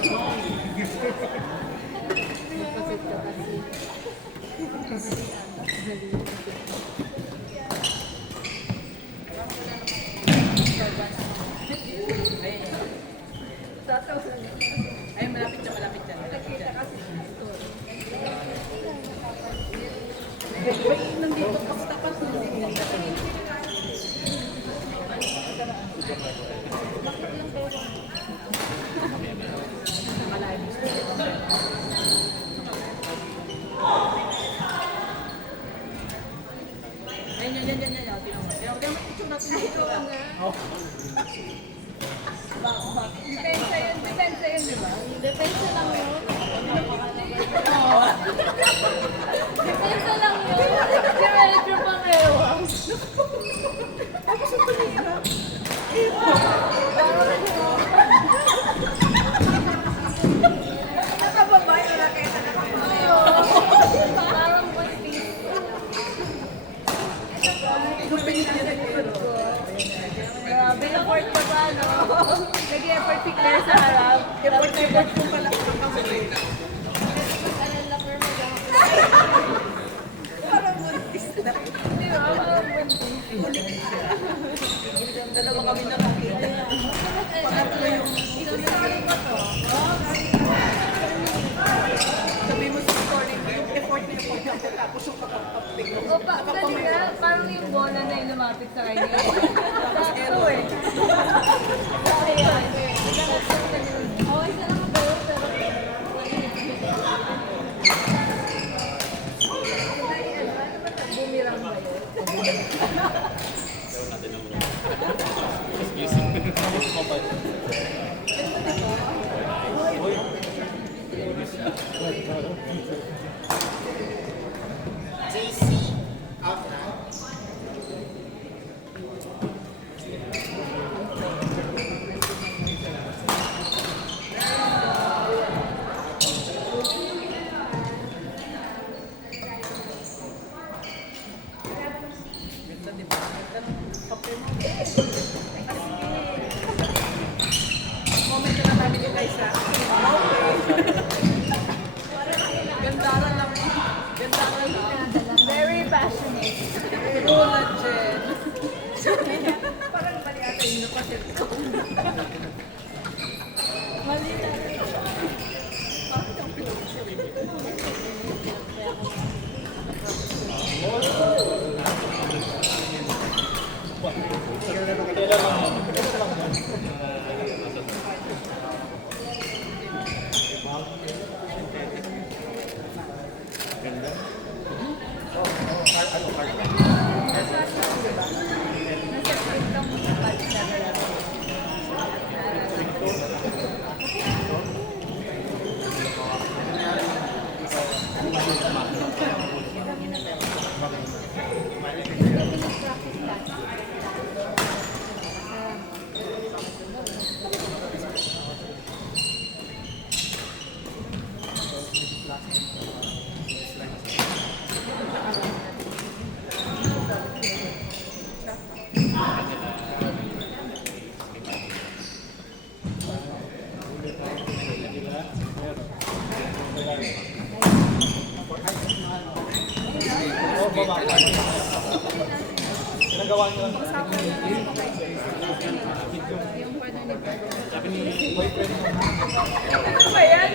Kapit ka kasi. Ay, malapit siya, malapit siya. Nakita kasi. Nandito pas-tapas. Depensa yun, di ba? Depensa lang yun. Depensa lang yun. Si Medyo pang ewan. Tapos ang panihirap. Nakababay o nakita nakapalayo. Parang buntis. Grabe, effort pa ba, no? Nag-effort si Claire sa harap. Effort na effort kung pala kakamulit. Parang buntis na. Di ba? Parang buntis. Dalawa kami nakakita. Pangatlo yung Isasali ko to. sabi mo sa recording, yung effort na effort ka tapos yung kakapapig mo. O pa, kasi nga, parang yung bola na yung lumapit sa kanya. Sakto eh. Ayan. Okay, isa lang ang goal, pero... Bumirang ba yun? JC out na. moment na namin ni Liza. Gandaran lang. Gandaran lang. Very passionate. Tulad Jen. Parang mali ata yung napasip ko. Mali na. Nasa trip lang mo sa balik na talaga. Ginagawa niyo lang. Yung partner ni Brad. Sabi ni boyfriend mo. Ano ba yan?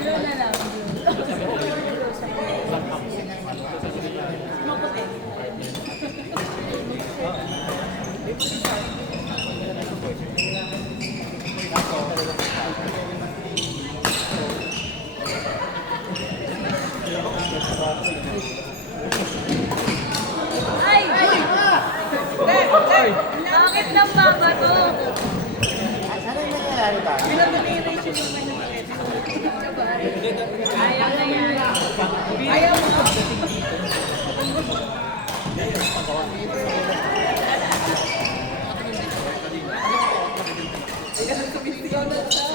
Blue na lang. Maputi. Ay! Bakit nang baba to? Ano yung nangyayari ba? Pinag-donation yung may nakakit. Ayaw na yan. Ayaw mo. Ikaw na siya.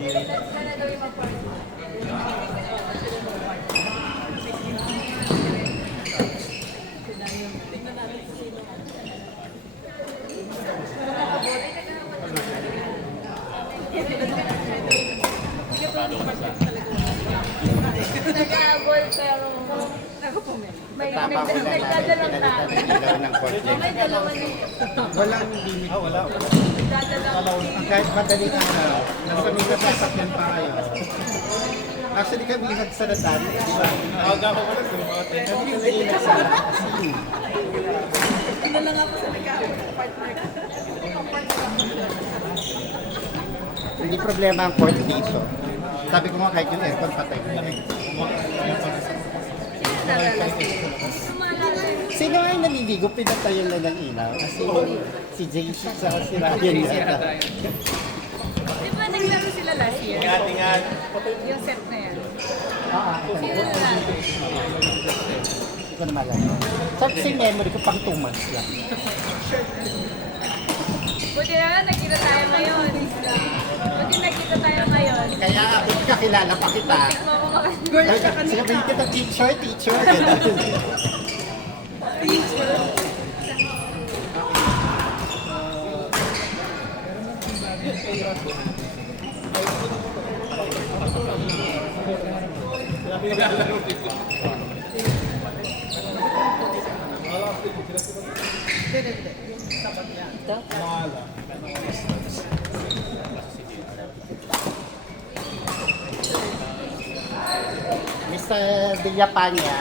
Sana daw yung mag-party. Nag-aabol pero may Tama ko na nagdadalang na. ilaw ng court May dalawa din. Walang limit. Wala. Nagdadalang. Kahit madaling araw, nasa may nasasakyan pa kayo. Actually kami nagsara dati, di ba? Aga ko wala kami hindi nagsara kasi Hindi na lang ako sa nag-partner. hindi problema ang court dito. Sabi ko nga kahit yung aircon patay na. Sino ay naliligo? Pinatayin na ng ilaw. Kasi si JC sa si Ryan na. Di ba naglaro sila last year? Ingat. Yung set na yan. Sino Sino na? Hindi ko na malala. Sa kasi memory ko pang 2 months lang. Buti na lang, nagkita tayo ngayon. Buti nagkita tayo ngayon. Kaya buti kakilala pa kita. Tikmo ko mga... Sabihin kita teacher. Mr. Villapania.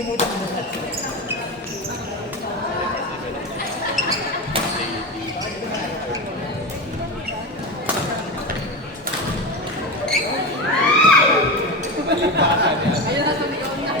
Ayun na, sumigaw na.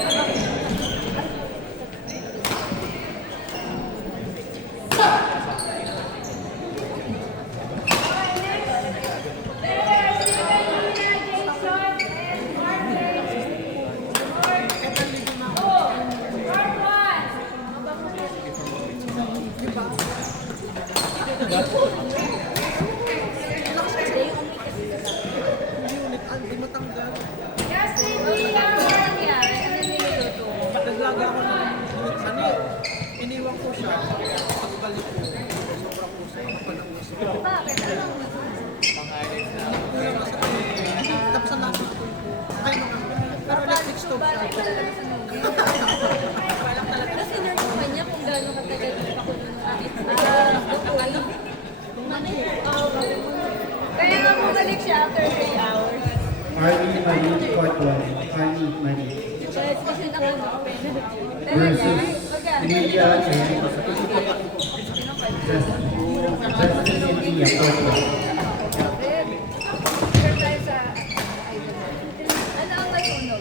Hindi matanggal. Ano nangyari? Ano niluluto mo? Naglaga ako ng ano eh. Iniwan ko siya. Pagbalik ko. Sobrang puso. Kapal ang puso. Bakit? Anong Kulang na sa tapos na ako. Ay, pero electric stove siya. Bakit talaga sunugin? Kasi nakuha niya kung gano'ng katagal yung pakulo ng aking ano? Kaya nga bumalik siya after 3 hours. Arnie Marie, part 1. Arnie Marie. Kasi nakuha. Versus Lydia and Justin and Tia, part 1. Ano ang nasunog?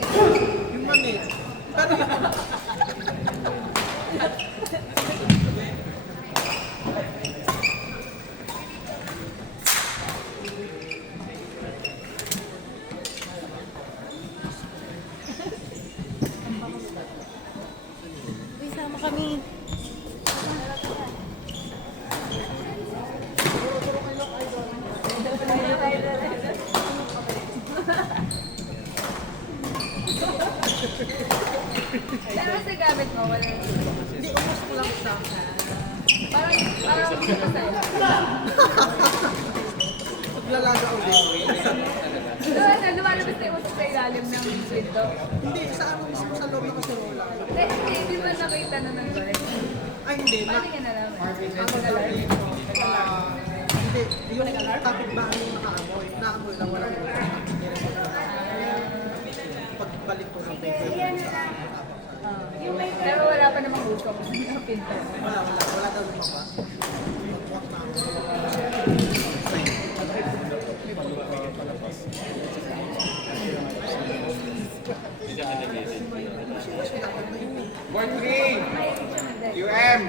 Yung mani. Pero Uy, sama kami. Pero sa gamit mo, wala hindi, ubos ko lang siya. parang hindi ka sa'yo. Paglalaga ulit. So, ano, lumalabas na yung usok sa ilalim ng window. Hindi, sa ano mismo sa loob ng kasirola. Hindi ba nakita na ng guard? Ay, hindi. Paano niya nalaman? Ano tawag dito? Hindi, yung kapitbahay yung nakaamoy. Naamoy lang, walang pagbalik ko ng paper sa Pero wala pa namang usok sa pinto. wala daw lumabas. Magwak na ako. Board 3, UM.